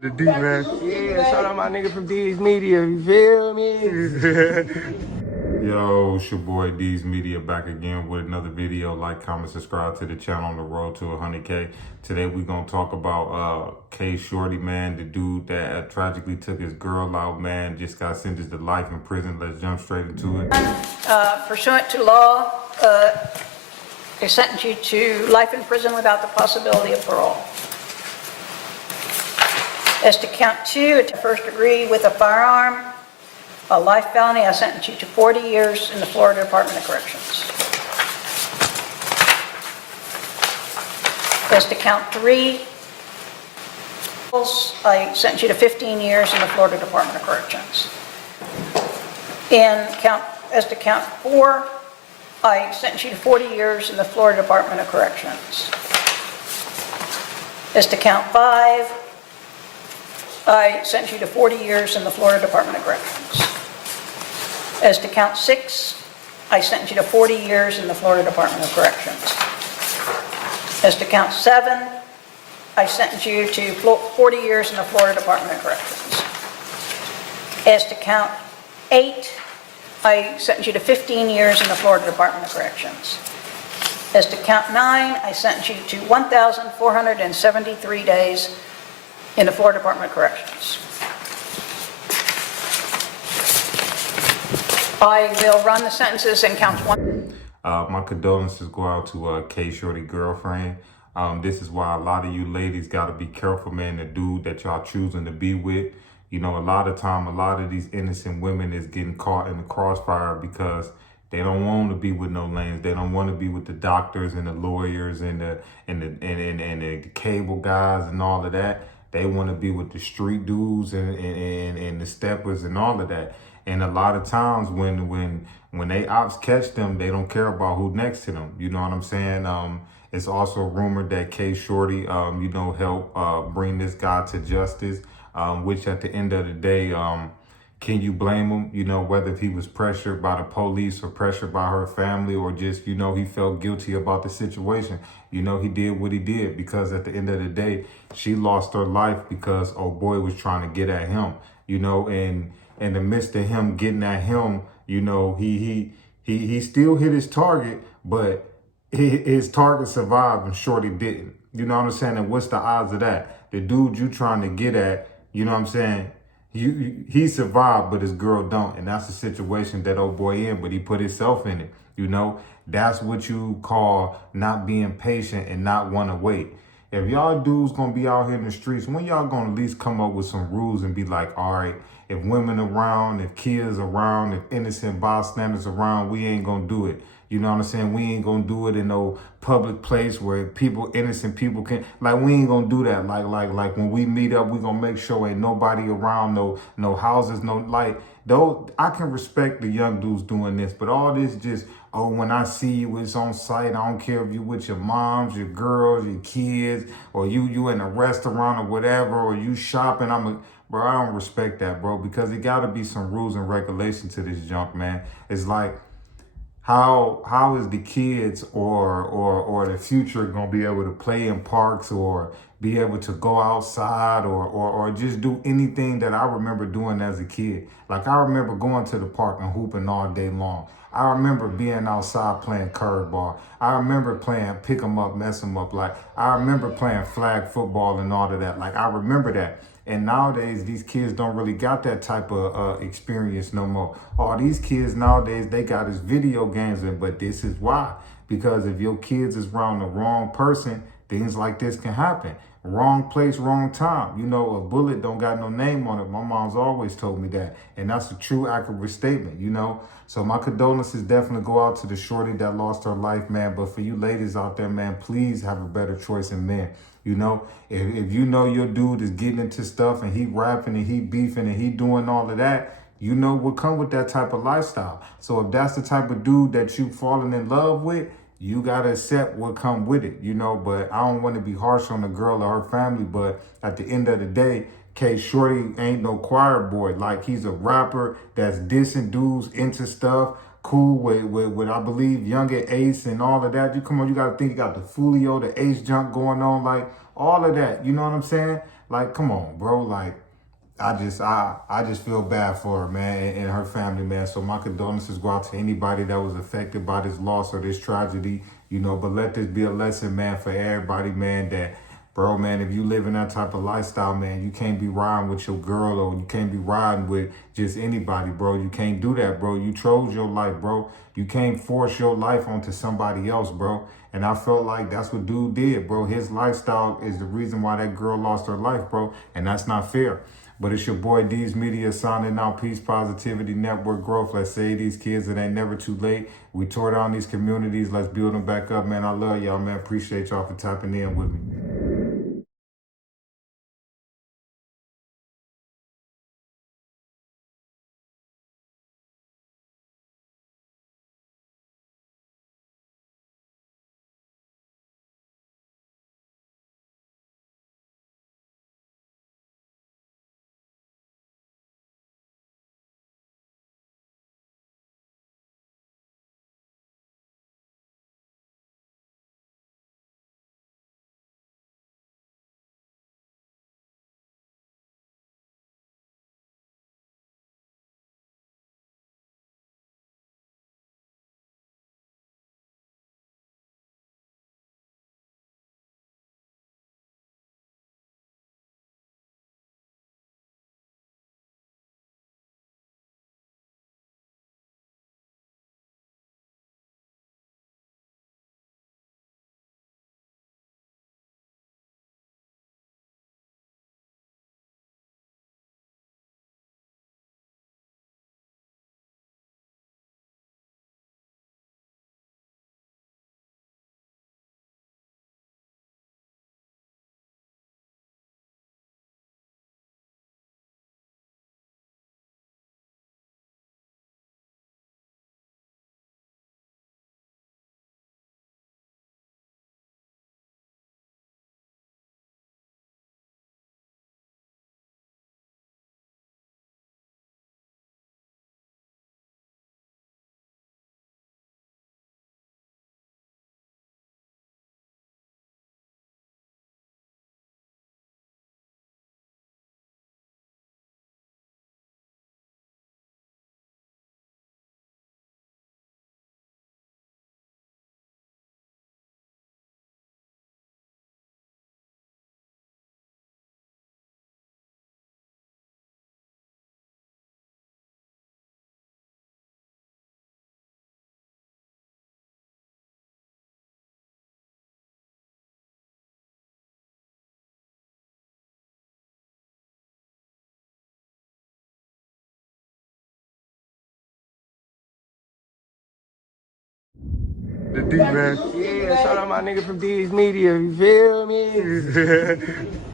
The D, man. Yeah, shout out my nigga from D's Media, you feel me? Yo, it's your boy D's Media back again with another video. Like, comment, subscribe to the channel on the road to 100K. Today we're going to talk about Kshordy, man, the dude that tragically took his girl out, man, just got sentenced to life in prison. Let's jump straight into it. Pursuant to law, they sentence you to life in prison without the possibility of parole. As to count 2, at the first degree with a firearm, a life felony, I sentence you to 40 years in the Florida Department of Corrections. As to count 3, I sentence you to 15 years in the Florida Department of Corrections. As to count 4, I sentence you to 40 years in the Florida Department of Corrections. As to count 5, I sentence you to 40 years in the Florida Department of Corrections. As to count 6, I sentence you to 40 years in the Florida Department of Corrections. As to count 7, I sentence you to 40 years in the Florida Department of Corrections. As to count 8, I sentence you to 15 years in the Florida Department of Corrections. As to count 9, I sentence you to 1,473 days in the Florida Department of Corrections. I will run the sentences and count 1. My condolences go out to Kshordy girlfriend. This is why a lot of you ladies got to be careful, man, the dude that y'all choosing to be with. You know, a lot of time, a lot of these innocent women is getting caught in the crossfire because they don't want to be with no lanes. They don't want to be with the doctors and the lawyers and the cable guys and all of that. They want to be with the street dudes and the steppers and all of that. And a lot of times when they ops catch them, they don't care about who next to them. You know what I'm saying? It's also rumored that Kshordy, helped bring this guy to justice, which at the end of the day, can you blame him? You know, whether he was pressured by the police or pressured by her family or just, he felt guilty about the situation. He did what he did because at the end of the day, she lost her life because old boy was trying to get at him, and in the midst of him getting at him, he still hit his target, but his target survived and Shorty didn't. You know what I'm saying? And what's the odds of that? The dude you trying to get at, you know what I'm saying? He survived, but his girl don't. And that's the situation that old boy in, but he put himself in it. That's what you call not being patient and not want to wait. If y'all dudes gonna be out here in the streets, when y'all gonna at least come up with some rules and be like, all right, if women around, if kids around, if innocent bystanders around, we ain't gonna do it. You know what I'm saying? We ain't gonna do it in no public place where innocent people can, we ain't gonna do that. Like when we meet up, we gonna make sure ain't nobody around, no houses, though I can respect the young dudes doing this, but all this just, when I see you, it's on site. I don't care if you with your moms, your girls, your kids, or you in a restaurant or whatever, or you shopping. Bro, I don't respect that, bro, because it gotta be some rules and regulations to this junk, man. It's like, how is the kids or the future gonna be able to play in parks or be able to go outside or just do anything that I remember doing as a kid? Like, I remember going to the park and hooping all day long. I remember being outside playing curveball. I remember playing pick 'em up, mess 'em up. Like, I remember playing flag football and all of that. Like, I remember that. And nowadays, these kids don't really got that type of experience no more. All these kids nowadays, they got is video games, but this is why. Because if your kids is around the wrong person, things like this can happen. Wrong place, wrong time. A bullet don't got no name on it. My mom's always told me that. And that's a true, accurate statement, So my condolences definitely go out to the shorty that lost her life, man. But for you ladies out there, man, please have a better choice in men. If you know your dude is getting into stuff and he rapping and he beefing and he doing all of that, what come with that type of lifestyle. So if that's the type of dude that you falling in love with, you got to accept what come with it, but I don't want to be harsh on the girl or her family. But at the end of the day, Kshordy ain't no choir boy. Like, he's a rapper that's dissing dudes into stuff. Cool with I believe Younger Ace and all of that. You got to think you got the Fulio, the Ace junk going on, like all of that. You know what I'm saying? Like, come on, bro. Like, I just feel bad for her, man, and her family, man. So my condolences go out to anybody that was affected by this loss or this tragedy, you know. But let this be a lesson, man, for everybody, man, that, bro, man, if you live in that type of lifestyle, man, you can't be riding with your girl or you can't be riding with just anybody, bro. You can't do that, bro. You chose your life, bro. You can't force your life onto somebody else, bro. And I felt like that's what dude did, bro. His lifestyle is the reason why that girl lost her life, bro. And that's not fair. But it's your boy D's Media signing out. Peace, positivity, network growth. Let's save these kids. It ain't never too late. We tore down these communities. Let's build them back up, man. I love y'all, man. Appreciate y'all for tapping in with me. The D, man. Yeah, shout out my nigga from D's Media, you feel me?